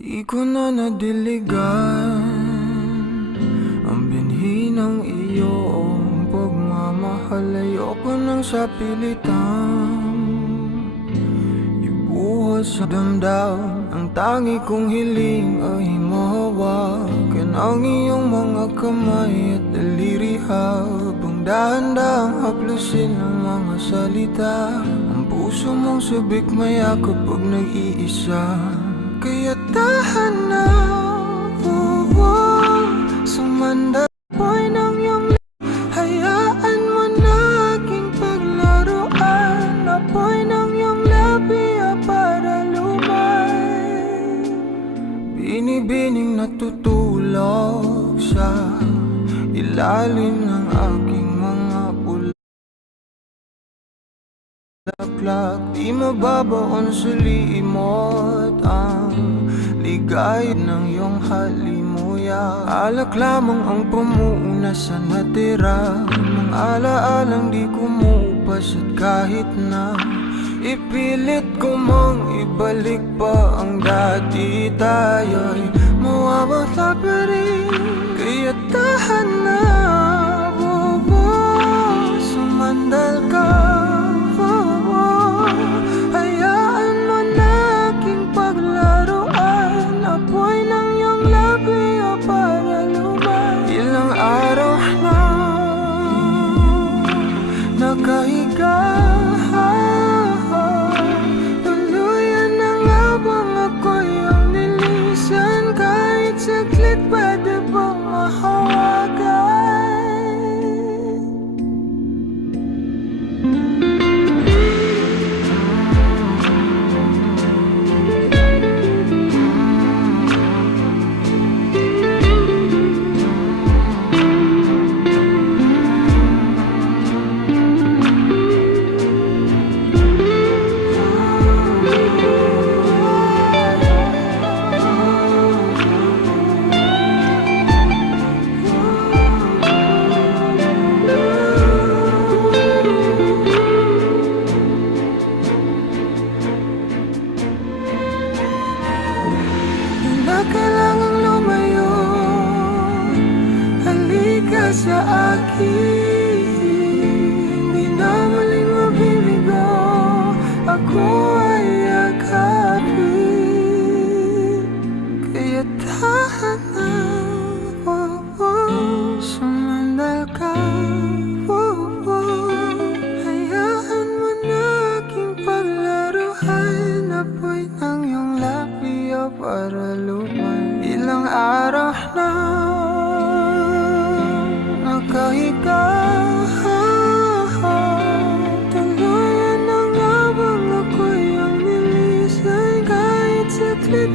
Di ko na nadiligan ang binhi ng iyong pagmamahal. Ayoko nang sa pilitan ibuhos sa damdam. Ang tangi kong hiling ay mahawakan ang iyong mga kamay at daliri, habang dahan-dahang haplusin ang mga salita. Ang puso mong sabik maya kapag nag-iisa. Kaya tahan na, sumanda po'y ng iyong hayaan mo na aking paglaruan. Apoy ng iyong labi para lumay, binibining natutulog sa ilalim ng aking mga bulaklak. Di mababaon sa limot ang ligaya ng iyong halimuyak. Alak lamang ang pamuuna sa natira, mga alaalang di kumupas. At kahit na ipilit ko mang ibalik pa ang dati, tayo'y mawawala pa rin. Kaya tahan na, sumandal ka. Hayaan mo na aking paglaruan. Apoy ng iyong labi para lumay. Ilang araw na nakahiga, tuluyan na nga bang ako'y ang nilisan? Kahit saglit pwede bang mahawagan? Kailangang lumayo, halika sa akin. Di na muling mabibigo, ako ay yakapin. Kaya tahan na, sumandal ka. Hayaan mo na aking paglaruan. Apoy ng iyong labi para lumay. Ilang araw na nakahiga, tuluyan na nga bang ako'y ang nilisan? Kahit saglit